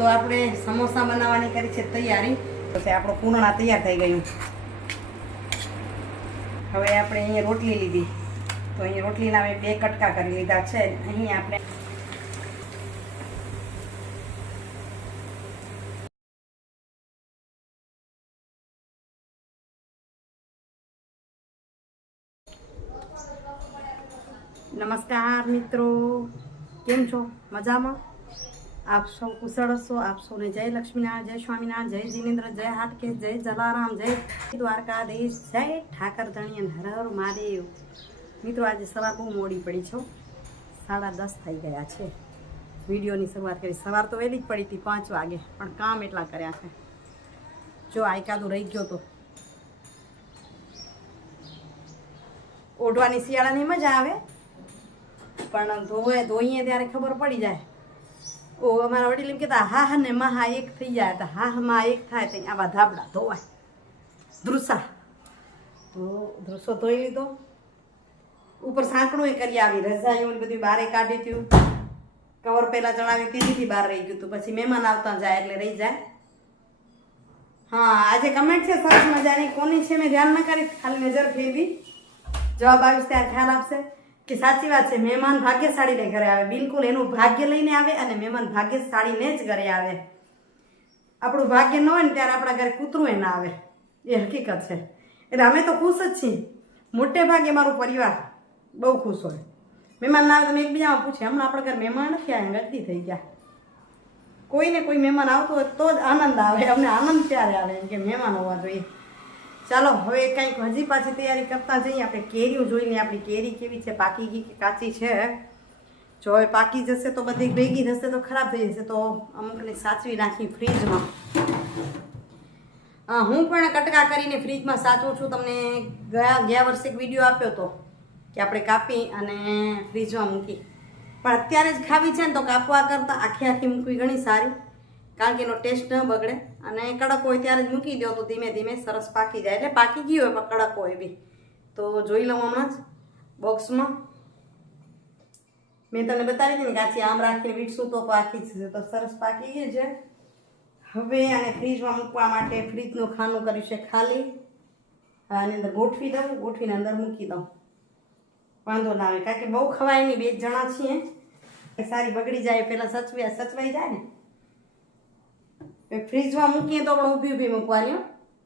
તો આપણે સમોસા બનાવવાની કરી છે તૈયારી. પછી આપણું પૂર્ણા તૈયાર થઈ ગયું. હવે આપણે અહીંયા રોટલી લીધી. તો અહીંયા રોટલીના અમે બે કટકા કરી લીધા છે. અહીં આપણે નમસ્કાર મિત્રો. કેમ છો? મજામાં? આપ સૌ કુશળ હશો આપ સૌને જય લક્ષ્મીનારાયણ જય સ્વામિનારાયણ જય જીનેન્દ્ર જય હાટકેશ જય જલારામ જય દ્વારકાધીશ જય ઠાકર ધણી અને હર હર મહાદેવ મિત્રો આજે સવાર બહુ મોડી પડી છો સાડા દસ થઈ ગયા છે. વિડીયોની શરૂઆત કરી. સવાર તો વહેલી જ પડી હતી, પાંચ વાગે, પણ કામ એટલા કર્યા છે. જો આયકાદું રહી ગયો તો. ઓઢવાની શિયાળાની મજા આવે, પણ ધોવે, ધોઈએ ત્યારે ખબર પડી જાય. ઓ, અમારા વડીલ એમ કહેતા, હા ને માં, હા, એક થઈ જાય. તો હા હા, માં, એક થાય તો આવા ધાબડા ધોવાય. ધ્રુસા. તો ધ્રુસો ધોઈ લીધો. ઉપર સાંકણું કરી આવી રજાઈઓ ને બધું બારે કાઢી થયું કવર પહેલાં ચણાવી તીધીથી બહાર રહી ગયું હતું. પછી મહેમાન આવતા જાય એટલે રહી જાય. હા, આજે કમેન્ટ છે, સરસ મજાની. કોની છે, મેં ધ્યાન ન કરી, ખાલી નજર ફેરવી. જવાબ આવીશ ત્યાં ખ્યાલ આપશે કે સાચી વાત છે, મહેમાન ભાગ્યશાળીને ઘરે આવે. બિલકુલ એનું ભાગ્ય લઈને આવે અને મહેમાન ભાગ્યશાળીને જ ઘરે આવે. આપણું ભાગ્ય ન હોય ને ત્યારે આપણા ઘરે કૂતરું એ આવે. એ હકીકત છે. એટલે અમે તો ખુશ જ છીએ. મોટે ભાગે મારું પરિવાર બહુ ખુશ હોય. મહેમાન ના આવે તમે એકબીજામાં પૂછે હમણાં આપણા ઘરે મહેમાન નથી આવ્યા ગતિ થઈ ગયા. કોઈને કોઈ મહેમાન આવતો હોય તો જ આનંદ આવે. અમને આનંદ ત્યારે આવે એમ કે મહેમાન હોવા જોઈએ. ચાલો, હવે કંઈક હજી પાછી તૈયારી કરતા જઈએ. આપણે કેરીઓ જોઈને આપણી કેરી કેવી છે, પાકી ગઈ કે કાચી છે? જો હવે પાકી જશે તો બધી ભેગી થશે તો ખરાબ થઈ જશે. તો અમુકને સાચવી નાખી ફ્રીજમાં. હું પણ કટકા કરીને ફ્રીજમાં સાચવું છું. તમને ગયા ગયા વર્ષે એક વીડિયો આપ્યો હતો કે આપણે કાપી અને ફ્રીજમાં મૂકી. પણ અત્યારે જ ખાવી છે ને તો કાપવા કરતાં આખી આખી મૂકવી ઘણી સારી. કારણ કે એનો ટેસ્ટ ન બગડે. અને કડક હોય ત્યારે જ મૂકી દો તો ધીમે ધીમે સરસ પાકી જાય. એટલે પાકી ગયું હોય પણ કડક હોય બી. તો જોઈ લઉં હમણાં જ બોક્સમાં મેં તમને બતાવી હતી ને કાચી આમ રાખીને વીટશું તો પાકી જ છે. તો સરસ પાકી ગઈ છે. હવે આને ફ્રીજમાં મૂકવા માટે ફ્રીજનું ખાનું કર્યું છે ખાલી. આની અંદર ગોઠવી દઉં. ગોઠવીને અંદર મૂકી દઉં. વાંધો ના આવે. કારણ કે બહુ ખવાય નહીં. બે જણા છીએ. સારી બગડી જાય પહેલાં સચવાય સચવાઈ જાય ને. ફ્રીજમાં મૂકીએ તો પણ ઊભી ઊભી મૂકવાની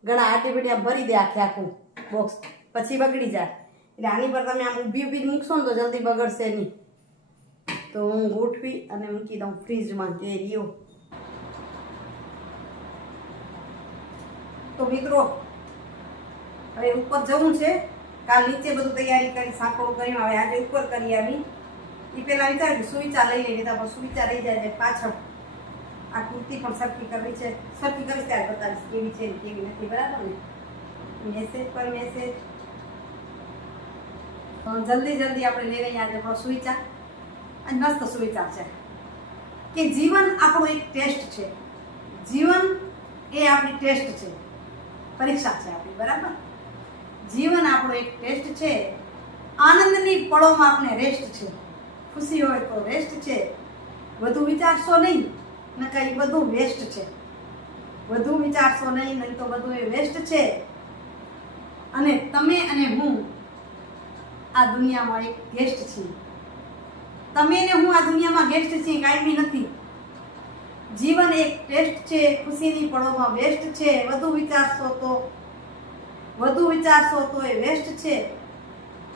ઘણા આટી ભરી દે આખે આખું બોક્સ પછી બગડી જાય. એટલે આની પર તમે આમ ઊભી ઊભી મૂકશો ને તો જલ્દી બગડશે નહીં. તો હું ગોઠવી અને મૂકી દઉં ફ્રીજમાં કેરીઓ તો મિત્રો, હવે ઉપર જવું છે. કાલ નીચે બધું તૈયારી કરી, સાંકળું કરી હવે આજે ઉપર કરી આવી. એ પહેલાં વિચાર સુવિચા લઈ લઈએ. લીધા પણ સુવિચા લઈ જાય પાછળ. આ કુર્તી પણ સરખી કરવી છે. સરખી કરીશ ત્યારે બતાવીશ કેવી છે કેવી નથી, બરાબર ને? મેસેજ પર મેસેજ જલ્દી જલ્દી આપણે લઈ રહ્યા આજે આપણો સુવિચાર. અને મસ્ત સુવિચાર છે. કે જીવન આપણું એક ટેસ્ટ છે. જીવન એ આપણી ટેસ્ટ છે. પરીક્ષા છે આપણી, બરાબર? જીવન આપણો એક ટેસ્ટ છે. આનંદની પળોમાં આપણે રેસ્ટ છે. ખુશી હોય તો રેસ્ટ છે. વધુ વિચારશો નહીં. નકર એ બધું વેસ્ટ છે. વધુ વિચારશો નહીં નહીં તો બધું એ વેસ્ટ છે. અને તમે અને હું આ દુનિયામાં એક ગેસ્ટ છીએ. તમે ને હું આ દુનિયામાં ગેસ્ટ છીએ કાયમી નથી. જીવન એક ટેસ્ટ છે, ખુશીની પળોમાં વેસ્ટ છે, વધુ વિચારશો તો, વધુ વિચારશો તો એ વેસ્ટ છે.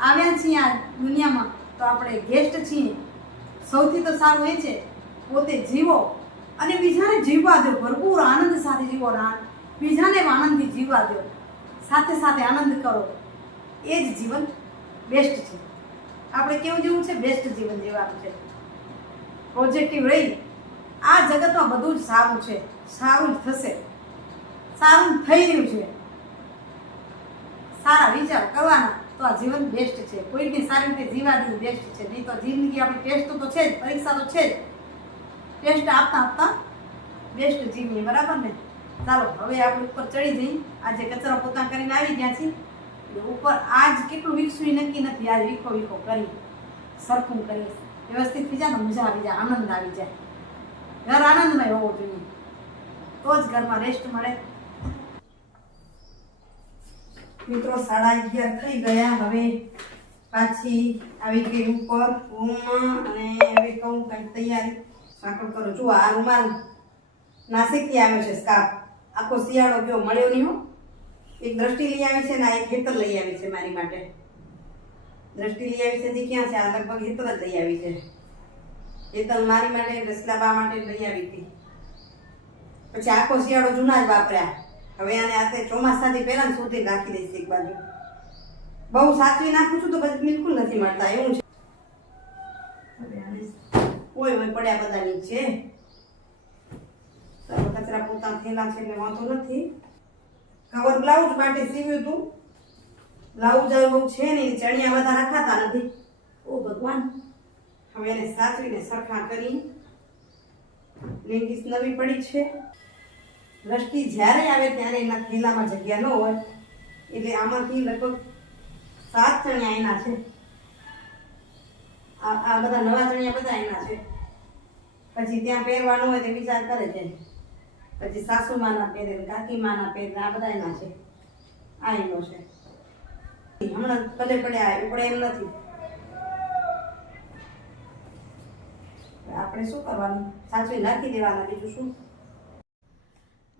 આવ્યા છીએ આ દુનિયામાં તો આપણે ગેસ્ટ છીએ. સૌથી તો સારું એ છે, પોતે જીવો. અને બીજાને જીવવા દો ભરપૂર આનંદ સાથે જીવો બીજાને આનંદથી જીવવા દો સાથે સાથે આનંદ કરો. એ જ જીવન બેસ્ટ છે. આપણે કેવું જીવવું છે? બેસ્ટ જીવન જીવવાનું છે. પોઝિટિવ રહી. આ જગતમાં બધું જ સારું છે. સારું જ થશે. સારું થઈ રહ્યું છે. સારા વિચાર કરવાના તો આ જીવન બેસ્ટ છે. કોઈની સારી રીતે જીવા દેવું બેસ્ટ છે. નહીં તો જિંદગી આપણી ટેસ્ટ તો છે જ. પરીક્ષા તો છે જ. ટેસ્ટ આપતા આપતા. બેસ્ટ જીવીએ બરાબર ને? ચાલો, હવે આપણે ઉપર ચડી જઈ. આજે કચરો પોતા કરીને આવી ગયા છીએ. ઉપર આજ કેટલું વીકશું એ નક્કી નથી. આજ વીખો વીખો કરી, સરખું કરી વ્યવસ્થિત થઈ જાય ને મજા આવી જાય, આનંદ આવી જાય. ઘર આનંદમય હોવો જોઈએ. તો જ ઘરમાં રેસ્ટ મળે. મિત્રો, સાડા અગિયાર થઈ ગયા. હવે પાછી આવી ગઈ ઉપર. રૂમમાં અને હવે કહું કંઈક તૈયારી સાંકળ કરો. જુઓ, આ રૂમાલ નાસિકથી આવ્યો છે સ્કાર્ફ. આખો શિયાળો ગયો મળ્યો નહીં હું. એક દ્રષ્ટિ લઈ આવી છે ને આ એક હેતર લઈ આવી છે મારી માટે. દ્રષ્ટિ લઈ આવી છે ક્યાં છે? આ લગભગ હેતર જ લઈ આવી છે. હેતર મારી માટે રસલાબા માટે લઈ આવી હતી. પછી આખો શિયાળો જૂના જ વાપર્યા. હવે આને આતે ચોમાસાથી પહેલાં સુધી નાખી દઈશ એક બાજુ. બહુ સાચવી નાખું છું તો પછી બિલકુલ નથી મળતા. એવું છે. કોઈ હોય પડ્યા બધાની છે. તો કચરા પોતા થયેલા છે એટલે વાંધો નથી. ખબર બ્લાઉઝ માટે સીવ્યું હતું બ્લાઉઝ એવું છે ને ચણિયા બધા રખાતા નથી. ઓ ભગવાન. હવે એને સાચવીને સરખા કરી. લેગીસ નવી પડી છે. દ્રષ્ટિ જ્યારે આવે ત્યારે એના થેલામાં જગ્યા ન હોય. એટલે આમાંથી લગભગ સાત ચણિયા એના છે. આ બધા નવા ચણિયા બધા એના છે. પછી ત્યાં પહેરવાનું હોય તે વિચાર કરે છે. પછી સાસુમાના પહેરે કાકી કાકીમાના પહેરે આ બધા એના છે. આ છે. હમણાં ભલે પડ્યા ઉપડે એમ નથી. આપણે શું કરવાનું? સાચવી નાખી દેવાના, બીજું શું?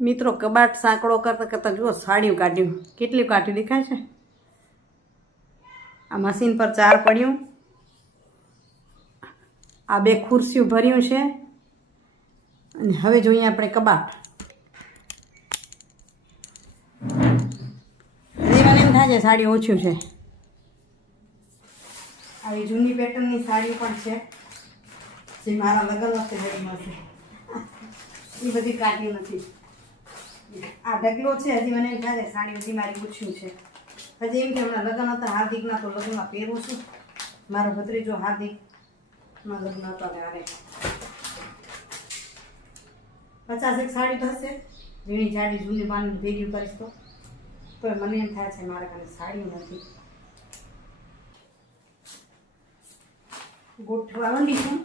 મિત્રો, કબાટ સાંકડો કરતા કરતા જુઓ, સાડીઓ કાઢ્યું. કેટલી કાઢ્યું દેખાય છે? આ મશીન પર ચાર પડ્યું. આ બે ખુરશીઓ ભર્યું છે. અને હવે જોઈએ આપણે કબાટ મને એમ થાય છે સાડી ઓછું છે. આવી જૂની પેટર્નની સાડી પણ છે, જે મારા લગ્ન વખતે જઈ મળશે. એ બધી કાઢી નથી. આ ઢગલો છે, હજી મને એમ થાય છે સાડી બધી મારી ઓછું છે. હજી એમ કે હમણાં લગ્ન હતા, હાર્દિકના તો લગ્નમાં પહેરું છું. મારો ભત્રીજો હાર્દિકમાં લગ્ન હતા ત્યારે. પચાસ એક સાડી થશે ઝીણી જાડી જૂની પાણી ભેગી કરીશ તો. મને એમ થાય છે મારા કારણે સાડી નથી. ગોઠવા માંડી છું.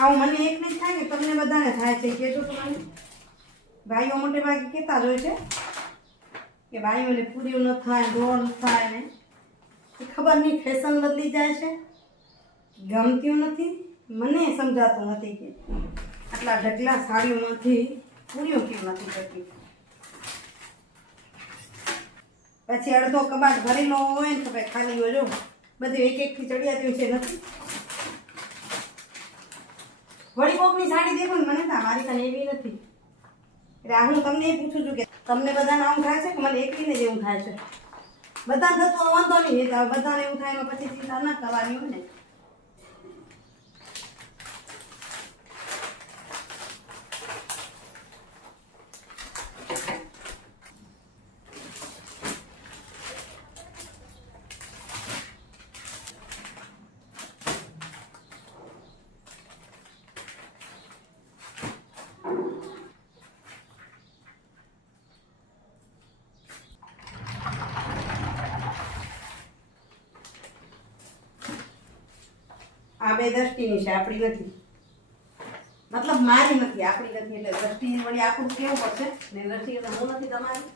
આવું મને એક નહીં થાય કે તમને બધાને થાય છે કહેજો તો મને ભાઈઓ મોટે ભાગે કહેતા જ હોય છે કે ભાઈઓને પૂરીઓ ન થાય ડોળ ન થાય ને. એ ખબર નહીં ફેશન બદલી જાય છે. ગમતું નથી, મને સમજાતું નથી કે આટલા ઢગલા સાડીઓમાંથી પૂરીઓ કેમ નથી કરતી? પછી અડધો કબાટ ભરેલો હોય ને તો ભાઈ ખાલી હોય. બધું એક એકથી ચડિયાતી છે, નથી? વળી કોકની સાડી દેખો ને, મને તો મારી તને એવી નથી. એટલે હું તમને એ પૂછું છું કે તમને બધાને આવું થાય છે કે મને એકલીને જ એવું થાય છે? બધા થતું વાંધો નહીં બધાને એવું થાય એમાં પછી ચિંતા ના કરવાની હોય ને. આ બે દ્રષ્ટિની છે, આપણી નથી મતલબ મારી નથી, આપણી નથી એટલે દ્રષ્ટિ વળી આખું કેવું પડશે ને દ્રષ્ટિ હું નથી તમારી.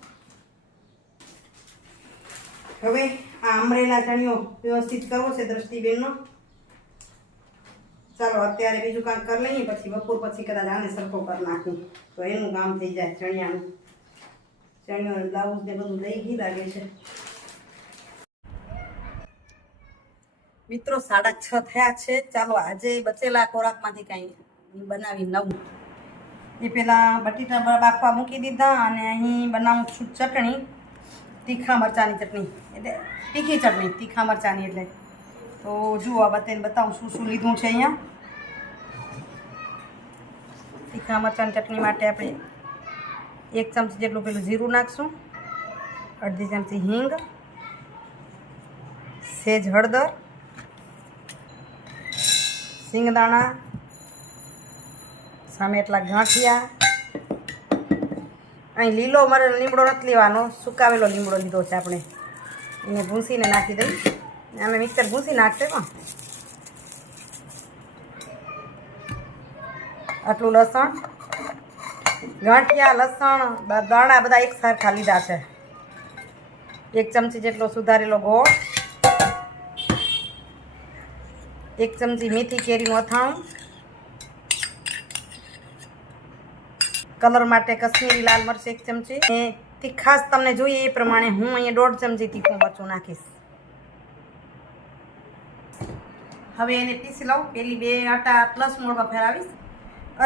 હવે આ અમરેલા ચણિયો વ્યવસ્થિત કરવો છે દ્રષ્ટિબેનનો. ચાલો, અત્યારે બીજું કામ કરી લઈએ, પછી બપોર પછી કદાચ આને સરખો કરી નાખું. તો એનું કામ થઈ જાય ચણિયાનું. ચણિયો બ્લાઉઝ ને બધું લઈ ગઈ લાગે છે. મિત્રો સાડા છ થયા છે. ચાલો આજે બચેલા ખોરાકમાંથી કાંઈ બનાવી નવું. એ પહેલાં બટેટા બાફવા મૂકી દીધા અને અહીં બનાવું છું ચટણી. તીખા મરચાંની ચટણી. એટલે તીખી ચટણી, તીખા મરચાંની એટલે. તો જુઓ આ બતાવીને બતાવું શું શું લીધું છે અહીંયા. તીખા મરચાંની ચટણી માટે આપણે એક ચમચી જેટલું પેલું જીરું નાખશું. અડધી ચમચી હિંગ. સેજ હળદર. સિંગદાણા, સામે એટલા ગાંઠિયા. અહીં લીલો મરેલો લીમડો નથી લેવાનો, સુકાવેલો લીમડો લીધો છે આપણે. એને ભૂંસીને નાખી દઈ. અમે મિક્સર ભૂંસી નાખશે પણ. આટલું લસણ, ગાંઠિયા, લસણ દાણા બધા એક સરખા લીધા છે. એક ચમચી જેટલો સુધારેલો ગોળ. એક ચમચી મેથી કેરીનું અથાણું. કલર માટે કશ્મીરી લાલ મરચી એક ચમચી. અને તીખાસ તમને જોઈએ એ પ્રમાણે હું અહીંયા દોઢ ચમચી તીખું મરચું નાખીશ. હવે એને પીસી લઉં. પેલી બે આટા પ્લસ મોડમાં ફેરાવીશ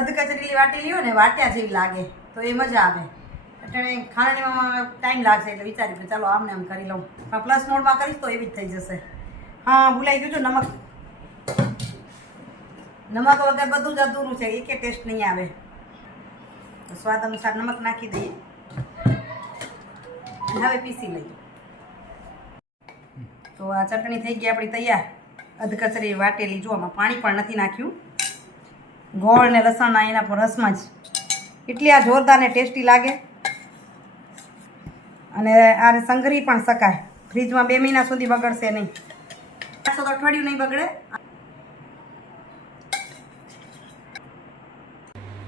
અધ કચરેલી વાટેલી હોય ને વાટ્યા જેવી લાગે તો એ મજા આવે. એટલે ખાંડણીમાં ટાઈમ લાગશે એટલે વિચારી કે ચાલો આમને આમ કરી લઉં. પ્લસ મોડમાં કરીશ તો એવી જ થઈ જશે. હા, ભૂલાઈ ગયું છું નમક. નમક વગર બધું જ અધૂરું છે, એકે ટેસ્ટ નહીં આવે. તો સ્વાદ અનુસાર નમક નાખી દઈએ. હવે પીસી લઈએ. તો આ ચટણી થઈ ગઈ આપણી તૈયાર. અધકચરી વાટેલી, જો પાણી પણ નથી નાખ્યું. ગોળ ને લસણના એના પર રસમાં જ. એટલી આ જોરદાર ને ટેસ્ટી લાગે. અને આ સંઘરી પણ શકાય. ફ્રીજમાં બે મહિના સુધી બગડશે નહીં. તો અઠવાડિયું નહીં બગડે.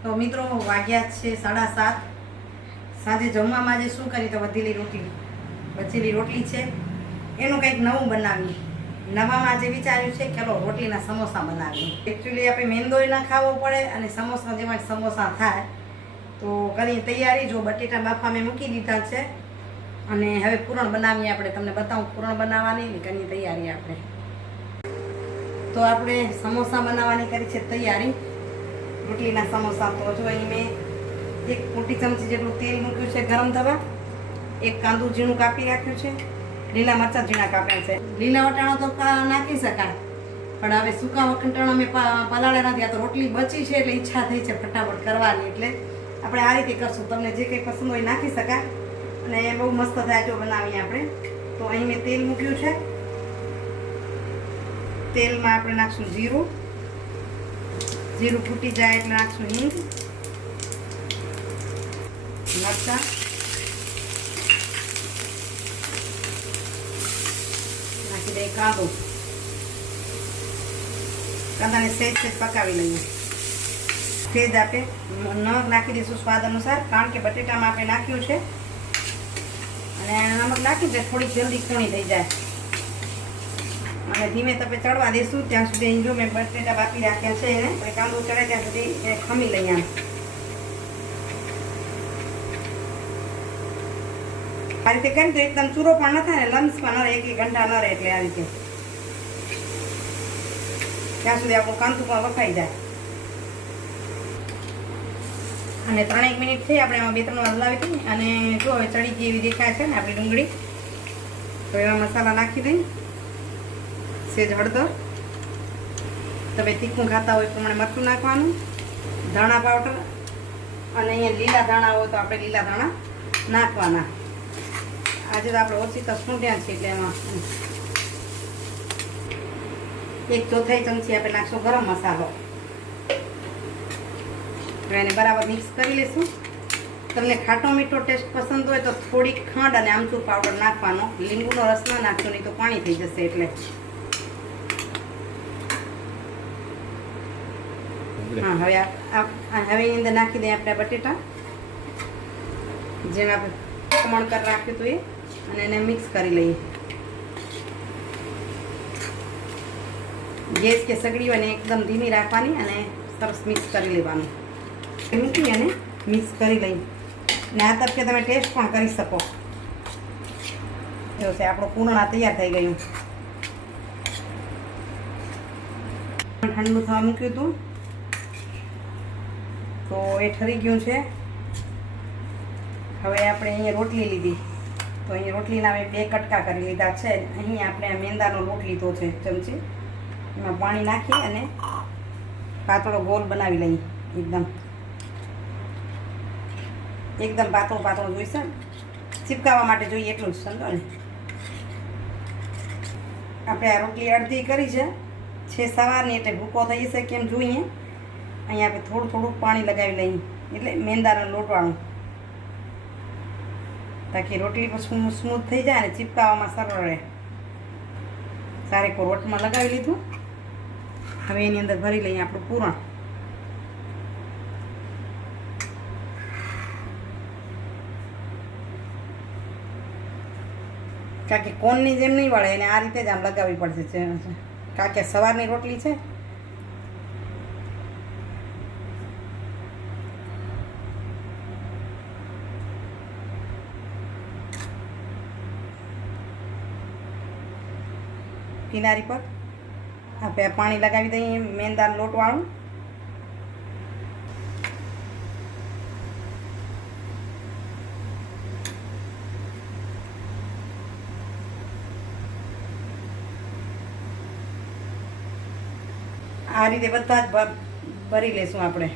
તો મિત્રો, વાગ્યા જ છે સાડા સાત. સાંજે જમવામાં આજે શું કરી તો વધેલી રોટલી બચેલી રોટલી છે. એનું કંઈક નવું બનાવ્યું. નવામાં આજે વિચાર્યું છે કે રોટલીના સમોસા બનાવીએ. એકચ્યુઅલી આપણે મેંદોય ના ખાવો પડે અને સમોસા જેવા સમોસા થાય. તો કરી તૈયારી. જો બટેટા બાફા મેં મૂકી દીધા છે. અને હવે પૂરણ બનાવીએ આપણે. તમને બતાવું પૂરણ બનાવવાની ને કરીએ તૈયારી આપણે. તો આપણે સમોસા બનાવવાની કરી છે તૈયારી. રોટલીના સમોસા તો જો અહીં મેં એક મોટી ચમચી જેટલું તેલ મૂક્યું છે ગરમ થવા. એક કાંદું ઝીણું કાપી રાખ્યું છે. લીલા મરચાં ઝીણા કાપ્યા છે. લીલા વટાણા તો નાખી શકાય. પણ હવે સૂકા વટાણા મેં પલાળ્યા નથી. આ તો રોટલી બચી છે એટલે ઈચ્છા થઈ છે ફટાફટ કરવાની એટલે આપણે આ રીતે કરશું. તમને જે કંઈ પસંદ હોય નાખી શકાય. અને બહુ મસ્ત થાય જો બનાવીએ આપણે. તો અહીં મેં તેલ મૂક્યું છે. તેલમાં આપણે નાખશું જીરું. જીરું ફૂટી જાય એટલે નાખશું હિંગ, મરચાં. નાખી દઈએ કાંદો કાંદાને સહેજ સહેજ પકાવી લઈએ. સહેજ આપે. ન નાખી દઈશું સ્વાદ અનુસાર, કારણ કે બટેટામાં આપણે નાખ્યું છે. અને નમક નાખી દે, થોડીક જલ્દી ખૂણી થઈ જાય. અને ધીમે તપે ચડવા દઈશું ત્યાં સુધી જો મેં બટેટા બાકી રાખ્યા છે એને, પછી કાંદો ચડે ત્યાં સુધી એને ખમી લઈએ આમ. આ રીતે કેમ તો એકદમ ચૂરો પણ ન થાય ને લમ્સમાં ન રહે એક ઘંટા ન રહે એટલે આ રીતે. ત્યાં સુધી આપણું કાંતું પણ વખાઈ જાય. અને ત્રણેક મિનિટ થઈ, આપણે એમાં બે ત્રણ વાર હલાવી હતી અને જો હવે ચડી ગઈ એવી દેખાય છે ને આપણી ડુંગળી, તો એવા મસાલા નાખી દઈ સેજ હળદર. તમે તીખું ખાતા હોય પ્રમાણે મરચું નાખવાનું, ધાણા પાવડર અને અહીંયા લીલા ધાણા હોય તો આપણે લીલા ધાણા નાખવાના. આજે તો આપણે ઓછી તો સૂંઢ્યા છે એટલે એમાં એક ચોથાઈ ચમચી આપણે નાખશું ગરમ મસાલો. એને બરાબર મિક્સ કરી લઈશું તમને ખાટો મીઠો ટેસ્ટ પસંદ હોય તો થોડીક ખાંડ અને આમચૂર પાવડર નાખવાનો. લીંબુનો રસ ના નાખશો નહીં તો પાણી થઈ જશે એટલે. હા, હવે હવે એની અંદર નાખી દઈએ આપણે બટેટા. જેમ આપણે ખમણ કર રાખ્યું હતું એ. અને એને મિક્સ કરી લઈએ. ગેસ કે સગડી હોય ને એકદમ ધીમી રાખવાની અને સરસ મિક્સ કરી લેવાનું. મૂકી અને મિક્સ કરી લઈએ. ને આ તરફે તમે ટેસ્ટ પણ કરી શકો. એવું છે, આપણું પૂર્ણા તૈયાર થઈ ગયું. ઠંડુ થવા મૂક્યું હતું. તો એ ઠરી ગયું છે. હવે આપણે અહીંયા રોટલી લીધી. તો અહીંયા રોટલીના અમે બે કટકા કરી લીધા છે. અહીંયા આપણે મેંદાનો લોટ લીધો છે ચમચી. એમાં પાણી નાખી અને પાતળો ગોલ બનાવી લઈએ એકદમ. એકદમ પાતળો પાતળો જોઈશે ચીપકાવવા માટે જોઈએ એટલું જ સમજો ને આપણે આ રોટલી અડધી કરી છે. છે સવારની એટલે ભૂકો થઈ જશે, કેમ જોઈએ? અહીંયા આપણે થોડું થોડું પાણી લગાવી લઈએ. એટલે મેંદાનો લોટવાનું તાકી રોટલી પણ સ્મૂથ થઈ જાય ને ચીપકાવામાં સરળ રહે. સારેકો રોટમાં લગાવી લીધું. હવે એની અંદર ભરી લઈએ આપણું પૂરણ. કારણ કે કોનની જેમ નહીં વળે, એને આ રીતે જ આમ લગાવવી પડશે. કાકે સવારની રોટલી છે? કિનારી પર. આપણે પાણી લગાવી દઈએ મેંદા લોટવાળું. આ રીતે બધા જ ભરી લેશું આપણે.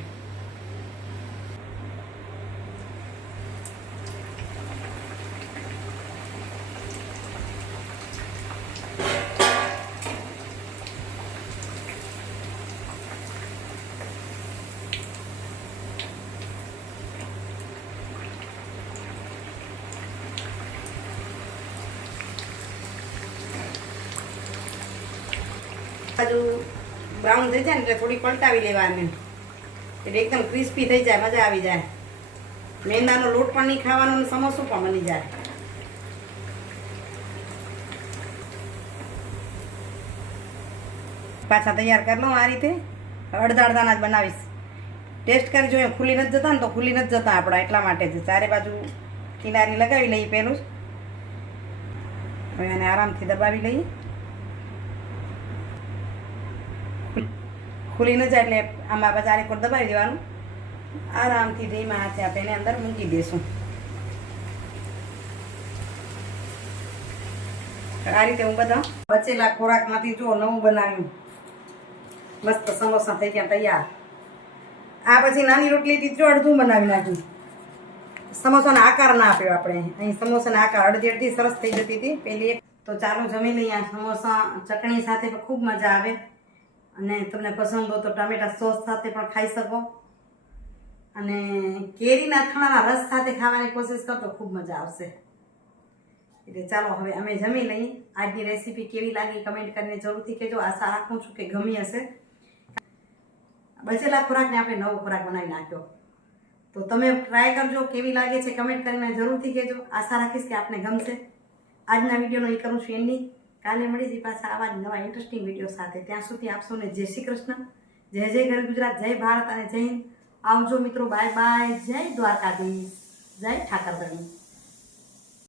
બાજુ બ્રાઉન થઈ જાય ને એટલે થોડી પલટાવી લેવાની. એટલે એકદમ ક્રિસ્પી થઈ જાય, મજા આવી જાય. મેંદાનો લોટ પણ નહીં ખાવાનો અને સમોસું પણ બની જાય. પાછા તૈયાર કરી લઉં આ રીતે. અડધા અડધાના જ બનાવીશ. ટેસ્ટ કરી જોઈએ ખુલ્લી નથી જતા ને તો ખુલ્લી નથી જતા આપણા એટલા માટે જ. ચારે બાજુ કિનારી લગાવી લઈએ પહેલું જ. હવે એને આરામથી દબાવી લઈએ. ખુલી ન જાય એટલે આમાં ચારેક પર દબાવી દેવાનું. આરામથી ધીમા હાથે આપણે એને અંદર મૂકી દઈશું આ રીતે હું બધા બચેલા ખોરાકમાંથી જો નવું બનાવ્યું. મસ્ત સમોસા થઈ ગયા, તૈયાર. આ પછી નાની રોટલીથી જો અડધું બનાવી નાખ્યું. સમોસાનો આકાર ના આપ્યો આપણે. અહીં સમોસાના આકાર અડધી અડધી સરસ થઈ જતી હતી. પેલી તો ચાલો જમી લઈએ સમોસા. ચટણી સાથે ખૂબ મજા આવે. અને તમને પસંદ હોય તો ટામેટા સોસ સાથે પણ ખાઈ શકો. અને કેરીના અથાણાના રસ સાથે ખાવાની કોશિશ કરતો ખૂબ મજા આવશે. એટલે ચાલો હવે અમે જમી લઈએ. આજની રેસીપી કેવી લાગી કમેન્ટ કરીને જરૂરથી કહેજો. આશા રાખું છું કે ગમી હશે. બચેલા ખોરાકને આપણે નવો ખોરાક બનાવી નાખ્યો. તો તમે ટ્રાય કરજો કેવી લાગે છે કમેન્ટ કરીને જરૂરથી કહેજો. આશા રાખીશ કે આપને ગમશે. આજના વિડીયોનો એ કરું છું એન્ડિંગ. કાલે મળી જઈ પાછા આવા જ નવા ઇન્ટરેસ્ટિંગ વીડિયો સાથે. ત્યાં સુધી આપ સૌને જય શ્રી કૃષ્ણ, જય જય ગર ગુજરાત, જય ભારત અને જય હિન્દ. આવજો મિત્રો, બાય બાય. જય દ્વારકાધીશ, જય ઠાકરધણી.